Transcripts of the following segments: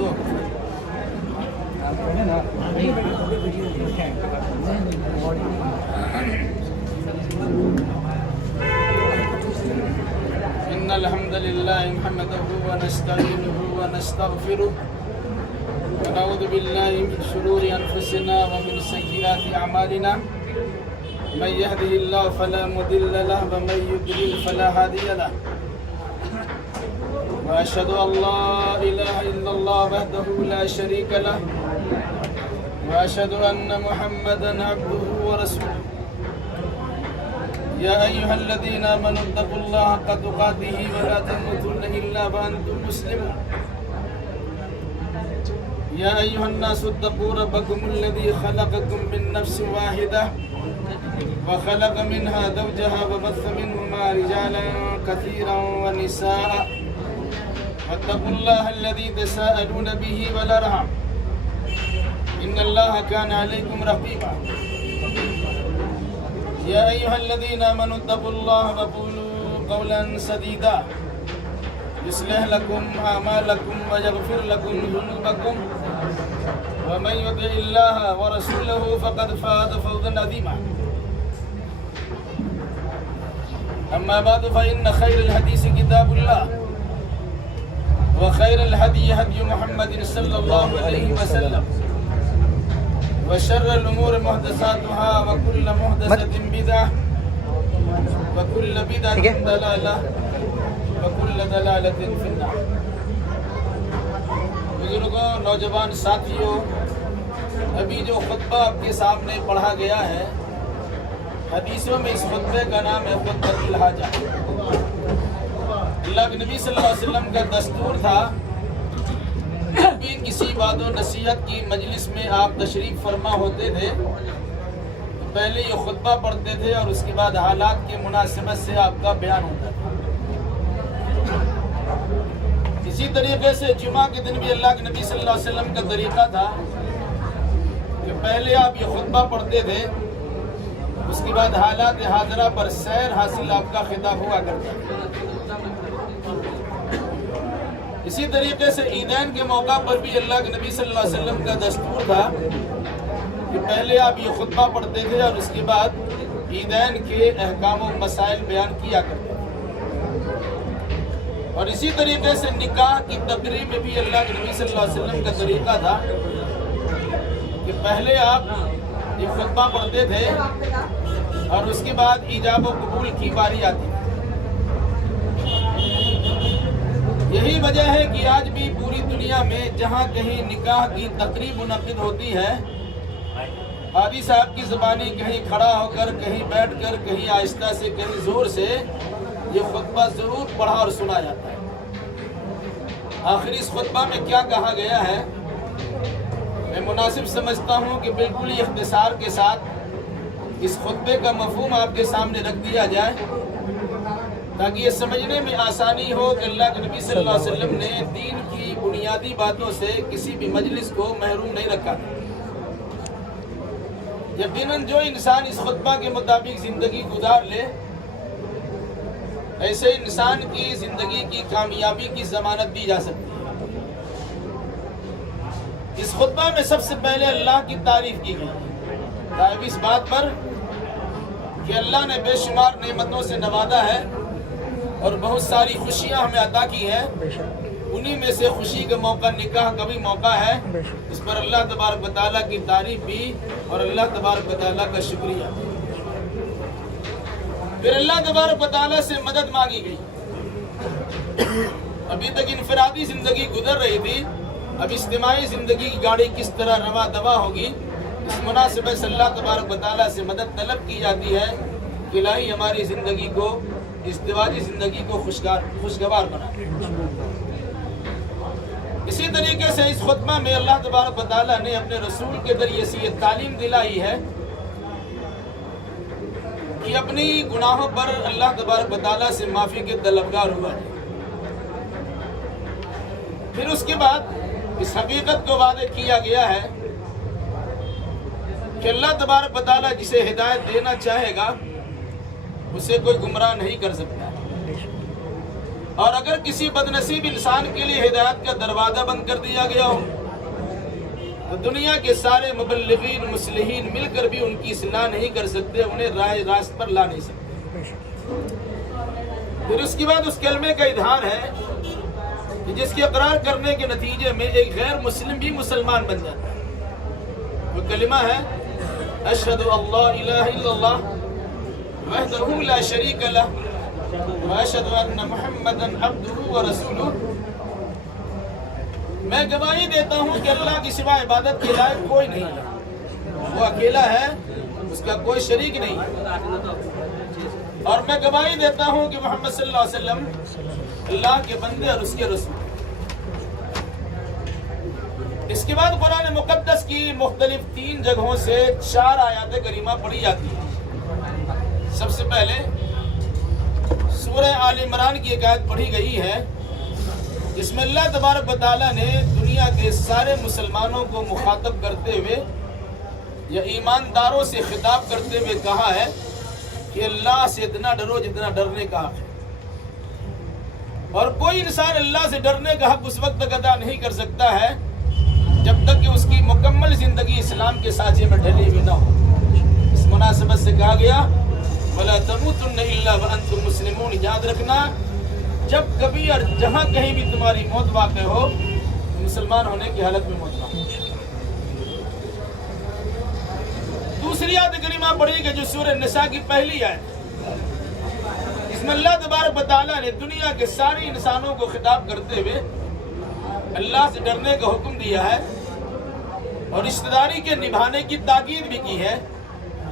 إن الحمد لله نحمده ونستعينه ونستغفره ونعوذ بالله من شرور أنفسنا ومن سيئات أعمالنا من يهده الله فلا مضل له ومن يضلل فلا هادي له وأشهد أن لا إله إلا الله وحده لا شريك له وأشهد أن محمدا عبده ورسوله يا أيها الذين آمنوا اتقوا الله حق تقاته ولا تموتن إلا وأنتم مسلمون يا أيها الناس اتقوا ربكم الذي خلقكم من نفس واحدة وخلق منها زوجها وبث منهما رجالا كثيرا ونساء واتقوا الله الذي تساءلون به والأرحام إن الله كان عليكم رقيبا يا أيها الذين آمنوا اتقوا الله وقولوا قولا سديدا يصلح لكم أعمالكم ويغفر لكم ذنوبكم ومن يطع الله ورسوله فقد فاز فوزا عظيما أما بعد فإن خير الحديث كتاب الله وخير الهدي هدي محمد صلى الله عليه وسلم وشر الأمور محدثاتها وكل محدثة بدعة وكل بدعة ضلالة وكل ضلالة في النار. بزرگوں، نوجوان ساتھیوں، ابھی جو خطبہ آپ کے سامنے پڑھا گیا ہے، حدیثوں میں اس خطبے کا نام ہے خطبۃ الحاجہ. اللہ کے نبی صلی اللہ علیہ وسلم کا دستور تھا جب بھی کسی بات و نصیحت کی مجلس میں آپ تشریف فرما ہوتے تھے تو پہلے یہ خطبہ پڑھتے تھے اور اس کے بعد حالات کے مناسبت سے آپ کا بیان ہوتا تھا. اسی طریقے سے جمعہ کے دن بھی اللہ کے نبی صلی اللہ علیہ وسلم کا طریقہ تھا کہ پہلے آپ یہ خطبہ پڑھتے تھے، اس کے بعد حالات حاضرہ پر سیر حاصل آپ کا خطاب ہوا کرتا تھا. اسی طریقے سے عیدین کے موقع پر بھی اللہ کے نبی صلی اللہ علیہ وسلم کا دستور تھا کہ پہلے آپ یہ خطبہ پڑھتے تھے اور اس کے بعد عیدین کے احکام و مسائل بیان کیا کرتے تھے. اور اسی طریقے سے نکاح کی تقریب میں بھی اللہ کے نبی صلی اللہ علیہ وسلم کا طریقہ تھا کہ پہلے آپ یہ خطبہ پڑھتے تھے اور اس کے بعد ایجاب و قبول کی باری آتی تھی. یہی وجہ ہے کہ آج بھی پوری دنیا میں جہاں کہیں نکاح کی تقریب منعقد ہوتی ہے، قاضی صاحب کی زبانی کہیں کھڑا ہو کر، کہیں بیٹھ کر، کہیں آہستہ سے، کہیں زور سے یہ خطبہ ضرور پڑھا اور سنا جاتا ہے. آخر اس خطبہ میں کیا کہا گیا ہے؟ میں مناسب سمجھتا ہوں کہ بالکل ہی اختصار کے ساتھ اس خطبے کا مفہوم آپ کے سامنے رکھ دیا جائے تاکہ یہ سمجھنے میں آسانی ہو کہ اللہ کے نبی صلی اللہ علیہ وسلم نے دین کی بنیادی باتوں سے کسی بھی مجلس کو محروم نہیں رکھا. یقیناً جو انسان اس خطبہ کے مطابق زندگی گزار لے، ایسے انسان کی زندگی کی کامیابی کی ضمانت دی جا سکتی ہے. اس خطبہ میں سب سے پہلے اللہ کی تعریف کی گئی ہے، اس بات پر کہ اللہ نے بے شمار نعمتوں سے نوازا ہے اور بہت ساری خوشیاں ہمیں عطا کی ہیں. انہی میں سے خوشی کا موقع نکاح کا بھی موقع ہے. اس پر اللہ تبارک و تعالیٰ کی تعریف بھی اور اللہ تبارک و تعالیٰ کا شکریہ. پھر اللہ تبارک و تعالیٰ سے مدد مانگی گئی. ابھی تک انفرادی زندگی گزر رہی تھی، اب اجتماعی زندگی کی گاڑی کس طرح رواں دوا ہوگی، اس مناسبت سے اللہ تبارک و تعالیٰ سے مدد طلب کی جاتی ہے کہ الہی ہماری زندگی کو، ازدواجی زندگی کو خوشگوار بنا. اسی طریقے سے اس خطبہ میں اللہ تبارک و تعالیٰ نے اپنے رسول کے ذریعے سے یہ تعلیم دلائی ہے کہ اپنی گناہوں پر اللہ تبارک و تعالیٰ سے معافی کے طلبگار ہوا ہے. پھر اس کے بعد اس حقیقت کو واضح کیا گیا ہے کہ اللہ تبارک و تعالیٰ جسے ہدایت دینا چاہے گا اسے کوئی گمراہ نہیں کر سکتا. اور اگر کسی بدنصیب انسان کے لیے ہدایت کا دروازہ بند کر دیا گیا ہو تو دنیا کے سارے مبلغین مصلحین مل کر بھی ان کی اصلاح نہیں کر سکتے، انہیں راہ راست پر لا نہیں سکتے۔ پھر اس کے بعد اس کلمے کا اظہار ہے کہ جس کے اقرار کرنے کے نتیجے میں ایک غیر مسلم بھی مسلمان بن جاتا ہے۔ وہ کلمہ ہے اشہد ان لا الہ الا اللہ وحدہ لا شریک لہ واشہد ان محمدا عبدہ ورسولہ۔ میں گواہی دیتا ہوں کہ اللہ کی سوا عبادت کے لائق کوئی نہیں ہے، وہ اکیلا ہے، اس کا کوئی شریک نہیں ہے، اور میں گواہی دیتا ہوں کہ محمد صلی اللہ علیہ وسلم اللہ کے بندے اور اس کے رسول۔ اس کے بعد قرآن مقدس کی مختلف 3 جگہوں سے 4 آیات کریمہ پڑھی جاتی ہیں۔ سب سے پہلے سورہ آل عمران کی ایک آیت پڑھی گئی ہے جس میں اللہ تبارک و تعالیٰ نے دنیا کے سارے مسلمانوں کو مخاطب کرتے ہوئے یا ایمانداروں سے خطاب کرتے ہوئے کہا ہے کہ اللہ سے اتنا ڈرو جتنا ڈرنے کا حق ہے، اور کوئی انسان اللہ سے ڈرنے کا حق اس وقت تک ادا نہیں کر سکتا ہے جب تک کہ اس کی مکمل زندگی اسلام کے سانچے میں ڈھلی ہوئی نہ ہو۔ اس مناسبت سے کہا گیا وَلَا تَمُوتُنَّ إِلَّا وَأَنْتُمْ مُسْلِمُونَ، یاد رکھنا جب کبھی اور جہاں کہیں بھی تمہاری موت واقع ہو مسلمان ہونے کی حالت میں موت واقع ہو۔ دوسری آیت کریمہ پڑھی کہ جو سورہ نساء کی پہلی آیت، اس میں اللہ تبارک و تعالیٰ نے دنیا کے سارے انسانوں کو خطاب کرتے ہوئے اللہ سے ڈرنے کا حکم دیا ہے اور رشتہ داری کے نبھانے کی تاکید بھی کی ہے،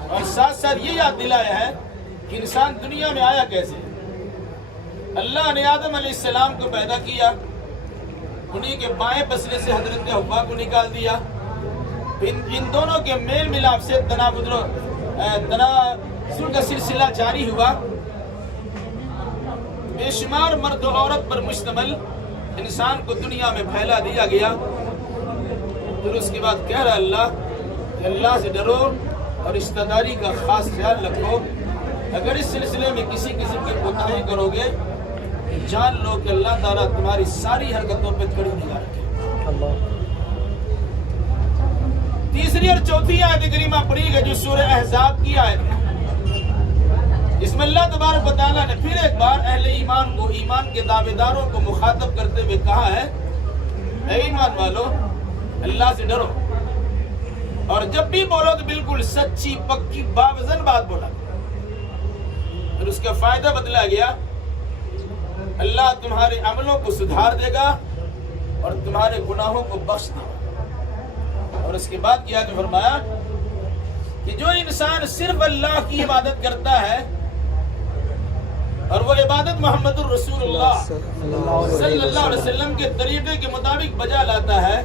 اور ساتھ ساتھ یہ یاد دلایا ہے کہ انسان دنیا میں آیا کیسے۔ اللہ نے آدم علیہ السلام کو پیدا کیا، انہی کے بائیں پسلے سے حضرت حوا کو نکال دیا، ان دونوں کے میل ملاپ سے تناسل کا سلسلہ جاری ہوا، بے شمار مرد و عورت پر مشتمل انسان کو دنیا میں پھیلا دیا گیا۔ پھر اس کے بعد کہہ رہا اللہ کہ اللہ سے ڈرو اور رشتہ داری کا خاص خیال رکھو، اگر اس سلسلے میں کسی قسم کی کوتاہی کرو گے جان لو کہ اللہ تعالیٰ تمہاری ساری حرکتوں پہ کڑی نگاہ رکھے۔ تیسری اور چوتھی آیت کریمہ پڑھی گئی جو سورہ احزاب کی آیت ہے، اس میں اللہ تبارک و تعالیٰ نے پھر ایک بار اہل ایمان کو، ایمان کے دعوے داروں کو مخاطب کرتے ہوئے کہا ہے اے ایمان والو اللہ سے ڈرو، اور جب بھی بولو تو بالکل سچی پکی باوزن بات بولا۔ پھر اس کا فائدہ بدلا گیا، اللہ تمہارے عملوں کو سدھار دے گا اور تمہارے گناہوں کو بخش دے گا۔ اور اس کے بعد کیا جو فرمایا کہ جو انسان صرف اللہ کی عبادت کرتا ہے اور وہ عبادت محمد الرسول اللہ صلی اللہ علیہ وسلم کے طریقے کے مطابق بجا لاتا ہے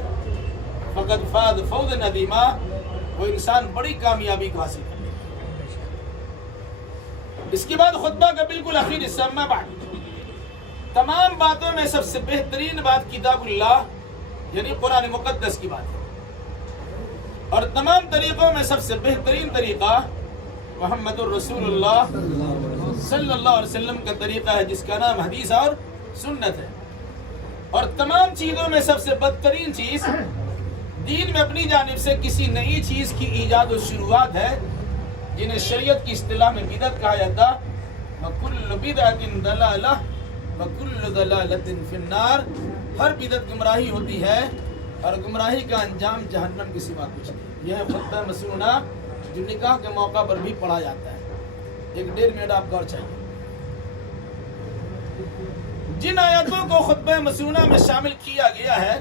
فقد فاز فوزا عظیما، وہ انسان بڑی کامیابی کو حاصل کرتا ہے۔ اس کے بعد خطبہ کا بالکل آخر حصہ میں بعد تمام باتوں میں سب سے بہترین بات کتاب اللہ یعنی قرآن مقدس کی بات ہے، اور تمام طریقوں میں سب سے بہترین طریقہ محمد الرسول اللہ صلی اللہ علیہ وسلم کا طریقہ ہے جس کا نام حدیث اور سنت ہے، اور تمام چیزوں میں سب سے بدترین چیز دین میں اپنی جانب سے کسی نئی چیز کی ایجاد و شروعات ہے جنہیں شریعت کی اصطلاح میں بدعت کہا جاتا، وَكُلُّ بِدْعَةٍ ضَلَالَةٍ وَكُلُّ ضَلَالَةٍ فِي النَّارِ، ہر بدعت گمراہی ہوتی ہے اور گمراہی کا انجام جہنم کے سوا کچھ نہیں۔ یہ ہے خطبہ مسنونہ جو نکاح کے موقع پر بھی پڑھا جاتا ہے۔ 1.5 منٹ آپ کو اور چاہیے۔ جن آیتوں کو خطبہ مسنونہ میں شامل کیا گیا ہے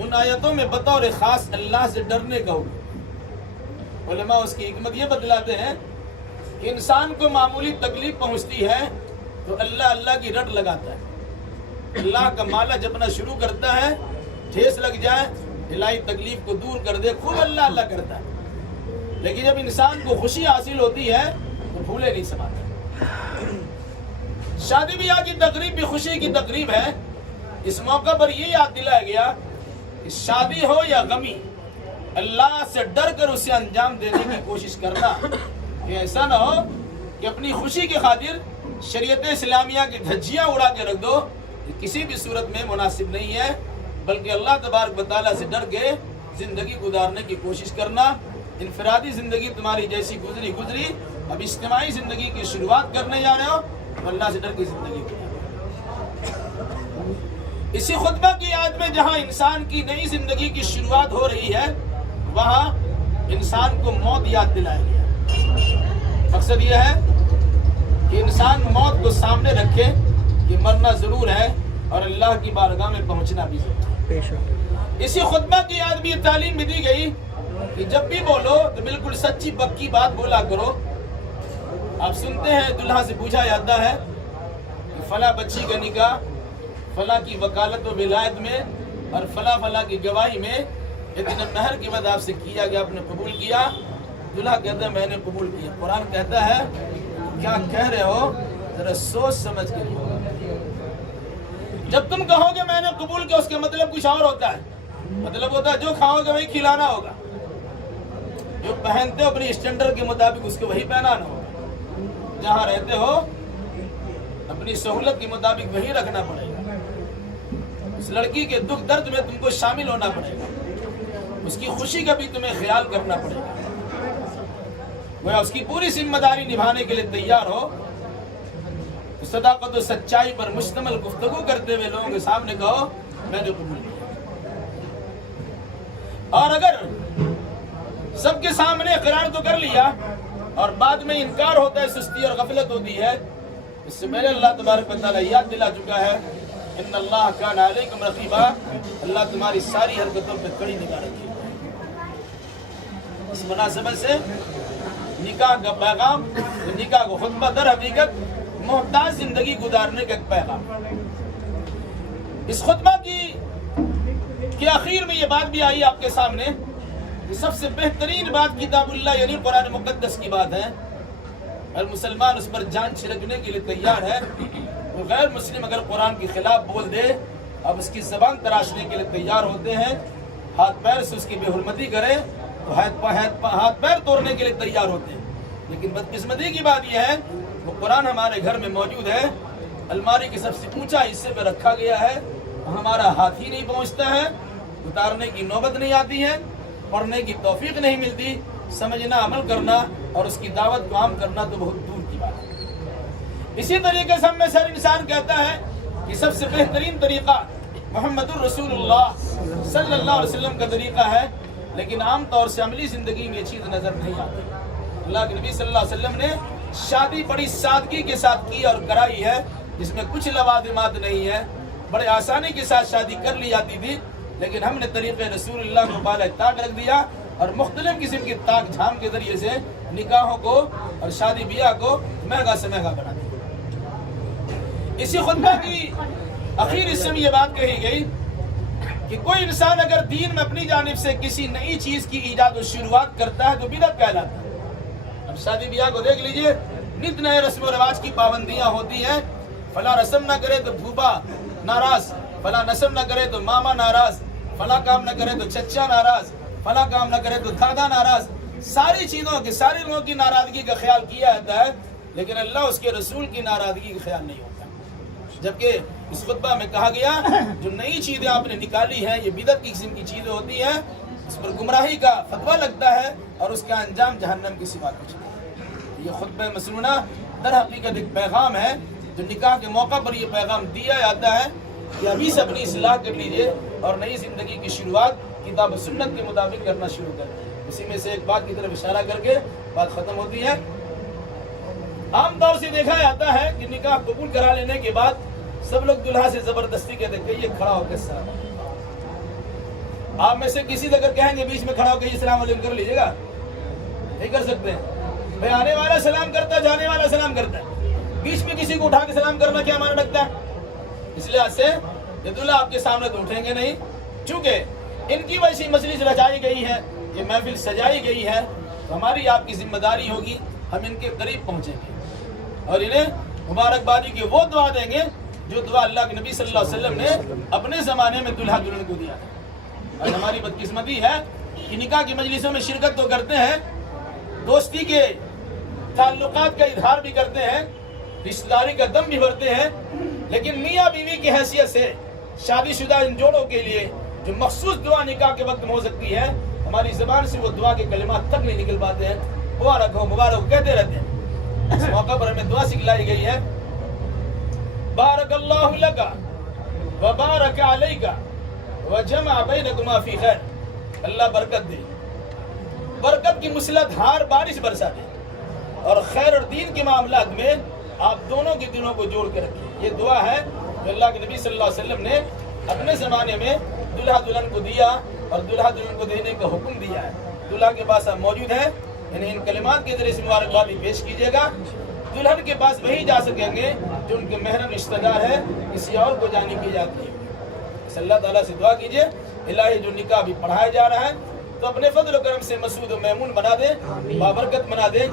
ان آیتوں میں بطور خاص اللہ سے ڈرنے کا حکم۔ علماء اس کی حکمت یہ بتلاتے ہیں کہ انسان کو معمولی تکلیف پہنچتی ہے تو اللہ کی رٹ لگاتا ہے، اللہ کا مالا جپنا شروع کرتا ہے، ٹھیس لگ جائے الہی تکلیف کو دور کر دے، خوب اللہ کرتا ہے، لیکن جب انسان کو خوشی حاصل ہوتی ہے تو بھولے نہیں سماتا۔ شادی بیاہ کی تقریب بھی خوشی کی تقریب ہے، اس موقع پر یہ یاد دلایا گیا کہ شادی ہو یا غمی اللہ سے ڈر کر اسے انجام دینے کی کوشش کرنا، کہ ایسا نہ ہو کہ اپنی خوشی کی خاطر شریعت اسلامیہ کی دھجیاں اڑا کے رکھ دو یہ کسی بھی صورت میں مناسب نہیں ہے، بلکہ اللہ تبارک و تعالیٰ سے ڈر کے زندگی گزارنے کی کوشش کرنا۔ انفرادی زندگی تمہاری جیسی گزری، اب اجتماعی زندگی کی شروعات کرنے جا رہے ہو، تو اللہ سے ڈر کے زندگی گزارو۔ اسی خطبہ کی یاد میں جہاں انسان کی نئی زندگی کی شروعات ہو رہی ہے، وہاں انسان کو موت یاد دلایا گیا۔ مقصد یہ ہے کہ انسان موت کو سامنے رکھے، یہ مرنا ضرور ہے اور اللہ کی بارگاہ میں پہنچنا بھی ضرور ہے۔ اسی خطبہ کی یاد میں یہ تعلیم بھی دی گئی کہ جب بھی بولو تو بالکل سچی پکی بات بولا کرو۔ آپ سنتے ہیں دلہا سے پوچھا جاتا ہے کہ فلاں بچی کا نکاح فلاں کی وکالت و ولایت میں اور فلاں کی گواہی میں اتنا مہر کے بعد آپ سے کیا گیا، آپ نے قبول کیا؟ دلہا کہتا ہے میں نے قبول کیا۔ قرآن کہتا ہے کیا کہہ رہے ہو، ذرا سوچ سمجھ کے کہو۔ جب تم کہو گے میں نے قبول کیا، اس کا مطلب کچھ اور ہوتا ہے۔ مطلب ہوتا ہے جو کھاؤ گے وہی کھلانا ہوگا، جو پہنتے ہو اپنی اسٹینڈرڈ کے مطابق اس کو وہی پہنانا ہوگا، جہاں رہتے ہو اپنی سہولت کے مطابق وہی رکھنا پڑے گا، اس لڑکی کے دکھ درد میں تم کو شامل ہونا پڑے گا، اس کی خوشی کا بھی تمہیں خیال کرنا پڑے گا، وہ اس کی پوری ذمہ داری نبھانے کے لیے تیار ہو۔ تو صداقت و سچائی پر مشتمل گفتگو کرتے ہوئے لوگوں کے سامنے کہو میں نے قبول کیا۔ اور اگر سب کے سامنے اقرار تو کر لیا اور بعد میں انکار ہوتا ہے، سستی اور غفلت ہوتی ہے، اس سے پہلے اللہ تبارک و تعالیٰ یاد دلا چکا ہے ان اللہ کان علیکم رقیبا، اللہ تمہاری ساری حرکتوں پہ کڑی نگاہ رکھے۔ اس مناسبت سے نکاح کا پیغام، نکاح کو خطبہ در حقیقت محتاج زندگی گزارنے کا ایک پیغام۔ اس خطبہ کی آخر میں یہ بات بھی آئی آپ کے سامنے کہ سب سے بہترین بات کتاب اللہ یعنی قرآن مقدس کی بات ہے، اور مسلمان اس پر جان چھڑکنے کے لیے تیار ہے۔ وہ غیر مسلم اگر قرآن کے خلاف بول دے، اب اس کی زبان تراشنے کے لیے تیار ہوتے ہیں، ہاتھ پیر سے اس کی بے حرمتی کرے تو ہاتھ پیر توڑنے کے لیے تیار ہوتے ہیں۔ لیکن بدقسمتی کی بات یہ ہے وہ قرآن ہمارے گھر میں موجود ہے، الماری کے سب سے اونچا حصے پہ رکھا گیا ہے، ہمارا ہاتھ ہی نہیں پہنچتا ہے، اتارنے کی نوبت نہیں آتی ہے، پڑھنے کی توفیق نہیں ملتی، سمجھنا عمل کرنا اور اس کی دعوت کو عام کرنا تو بہت دور کی بات ہے۔ اسی طریقے سے ہم میں سے ہر انسان کہتا ہے کہ سب سے بہترین طریقہ محمد الرسول اللہ صلی اللہ علیہ وسلم کا طریقہ ہے، لیکن عام طور سے عملی زندگی میں یہ چیز نظر نہیں آتی۔ اللہ کے نبی صلی اللہ علیہ وسلم نے شادی بڑی سادگی کے ساتھ کی اور کرائی ہے، جس میں کچھ لوازمات نہیں ہے، بڑے آسانی کے ساتھ شادی کر لی جاتی تھی، لیکن ہم نے طریقے رسول اللہ کو بالائے طاق رکھ دیا اور مختلف قسم کی طاق جھام کے ذریعے سے نکاحوں کو اور شادی بیاہ کو مہنگا سے مہنگا بنا دیا۔ اسی خطبہ کی اخیر حصے میں یہ بات کہی گئی کہ کوئی انسان اگر دین میں اپنی جانب سے کسی نئی چیز کی ایجاد و شروعات کرتا ہے تو بدعت کہلاتا ہے۔ اب شادی بیاہ کو دیکھ لیجئے، نت نئے رسم و رواج کی پابندیاں ہوتی ہیں، فلاں رسم نہ کرے تو پھوپا ناراض، فلاں رسم نہ کرے تو ماما ناراض، فلاں کام نہ کرے تو چچا ناراض، فلاں کام نہ کرے تو دادا ناراض۔ ساری چیزوں کے سارے لوگوں کی ناراضگی کا خیال کیا جاتا ہے، لیکن اللہ اس کے رسول کی ناراضگی کا خیال نہیں ہوتا۔ جبکہ اس خطبہ میں کہا گیا جو نئی چیزیں آپ نے نکالی ہیں یہ بدعت کی قسم کی چیزیں ہوتی ہیں، اس پر گمراہی کا فتویٰ لگتا ہے اور اس کا انجام جہنم کی سوا کچھ نہیں۔ یہ خطبہ مسنونہ در حقیقت ایک پیغام ہے جو نکاح کے موقع پر یہ پیغام دیا جاتا ہے کہ ابھی سے اپنی اصلاح کر لیجئے اور نئی زندگی کی شروعات کتاب و سنت کے مطابق کرنا شروع کر دیں۔ اسی میں سے ایک بات کی طرف اشارہ کر کے بات ختم ہوتی ہے۔ عام طور سے دیکھا جاتا ہے کہ نکاح قبول کرا لینے کے بعد سب لوگ دلہا سے زبردستی کہتے ہیں کہ یہ کھڑا ہو کے السلام علیکم۔ آپ میں سے کسی سے اگر کہیں گے بیچ میں کھڑا ہو کے السلام علیکم کر لیجیے گا، نہیں کر سکتے ہیں بھائی، آنے والا سلام کرتا ہے، جانے والا سلام کرتا ہے، بیچ میں کسی کو اٹھا کے سلام کرنا کیا معنی رکھتا ہے؟ اس لحاظ سے یہ دلہا آپ کے سامنے تو اٹھیں گے نہیں، چونکہ ان کی وجہ سے مجلس رچائی گئی ہے، یہ محفل سجائی گئی ہے، تو ہماری آپ کی ذمہ داری ہوگی ہم ان کے قریب پہنچیں گے اور انہیں مبارکبادی کی وہ دعا دیں گے جو دعا اللہ کے نبی صلی اللہ علیہ وسلم نے اپنے زمانے میں دلہا دلہن کو دیا ہے۔ اور ہماری بدقسمتی ہے کہ نکاح کی مجلسوں میں شرکت تو کرتے ہیں، دوستی کے تعلقات کا اظہار بھی کرتے ہیں، رشتہ داری کا دم بھی بھرتے ہیں، لیکن میاں بیوی کی حیثیت سے شادی شدہ ان جوڑوں کے لیے جو مخصوص دعا نکاح کے وقت میں ہو سکتی ہے، ہماری زبان سے وہ دعا کے کلمات تک نہیں نکل پاتے ہیں، مبارک ہو کہتے رہتے ہیں۔ اس موقع پر ہمیں دعا سکھلائی گئی ہے، بارک اللہ لکا وبارک علیکا وجمع بینکما فی خیر۔ اللہ برکت دے، برکت کی مسلط ہار بارش برسا دے، اور خیر اور دین کے معاملات میں آپ دونوں کے دلوں کو جوڑ کے رکھیں۔ یہ دعا ہے جو اللہ کے نبی صلی اللہ علیہ وسلم نے اپنے زمانے میں دلہا دلہن کو دیا اور دلہا دلہن کو دینے کا حکم دیا ہے۔ دلہا کے پاس آپ موجود ہیں، انہیں ان کلمات کے ذریعے سے مبارکبادی پیش کیجیے گا۔ دلہن کے پاس وہی جا سکیں گے جو ان کے محرم رشتہ دار ہے، کسی اور کو جانے کی اجازت نہیں ہوگی۔ اس اللہ تعالیٰ سے دعا کیجیے، الہی جو نکاح بھی پڑھایا جا رہا ہے تو اپنے فضل و کرم سے مسعود و میمون بنا دے، بابرکت بنا دے،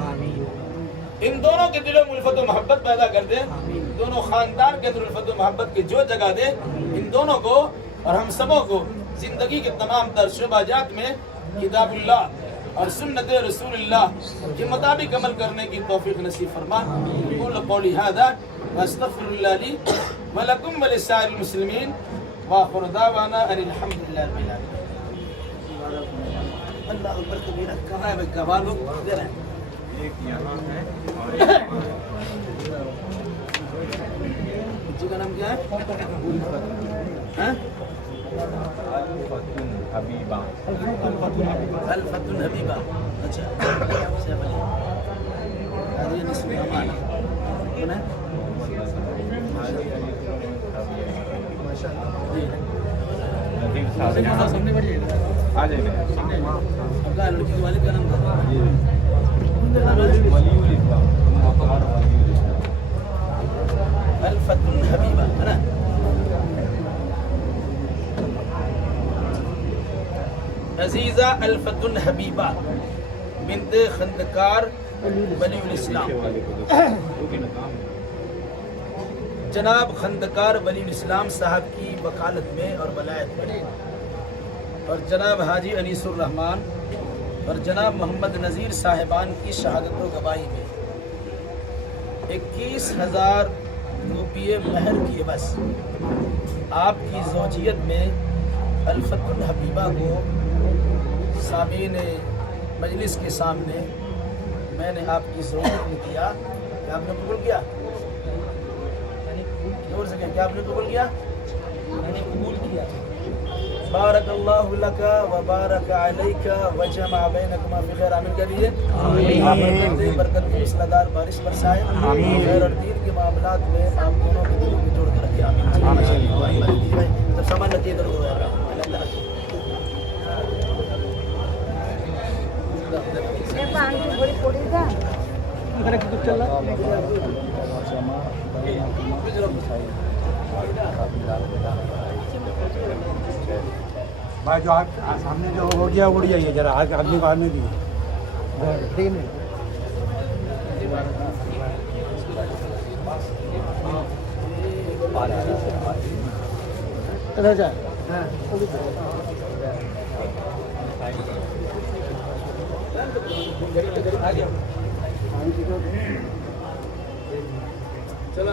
ان دونوں کے دلوں میں الفت و محبت پیدا کر دے، دونوں خاندان کے اندر الفت و محبت کی جو جگہ دے، ان دونوں کو اور ہم سبوں کو زندگی کے تمام تر شعبہ جات میں کتاب اللہ اور سنت رسول اللہ کے مطابق عمل کرنے کی توفیق نصیب فرما۔ اقول قولی ھذا واستغفر اللہ لی ولکم ولسائر المسلمین وآخر دعوانا ان الحمد للہ رب العالمین۔ اللہ اکبر کبیرہ، کہاں ہے بھائی گواہ لوگ دے رہے ہیں؟ ایک یہاں ہے اور جی کا نام کیا ہے؟ حبیبہ الفت الحبیبہ۔ اچھا سیف علی حاضرین اسم امان کون ہے؟ آ جائیں گے آپ کا لڑکی کے والد کا نام تھا؟ الفت الحبیبہ ہے نا؟ عزیزہ الفت الحبیبہ بنت خندکار ولی الاسلام، جناب خندکار ولی الاسلام صاحب کی وکالت میں اور ولایت میں، اور جناب حاجی انیس الرحمان اور جناب محمد نذیر صاحبان کی شہادت و گواہی میں 21,000 روپیے مہر کی عوض آپ کی زوجیت میں الفت الحبیبہ کو سامعین مجلس کے سامنے میں نے آپ کی زوجیت میں کیا کہ آپ نے قبول کیا؟ زور سے کیا آپ نے قبول کیا؟ میں نے قبول کیا۔ بارک اللہ لکا وبارک علیکا وجمع بینکما فی خیر۔ آمین کہہ دیجیے۔ برکت کی رشتہ دار بارش برسائے، خیر اور دین کے معاملات میں آپ دونوں کے دلوں کو جوڑ کر رکھے۔ آمین۔ جب سامان رکھیے ادھر ہو جائے گا۔ بھائی جو آپ سامنے جو ہو گیا اڑ جائیے ذرا، آدمی کو آنے دیجیے۔ ٹھیک ہے چلو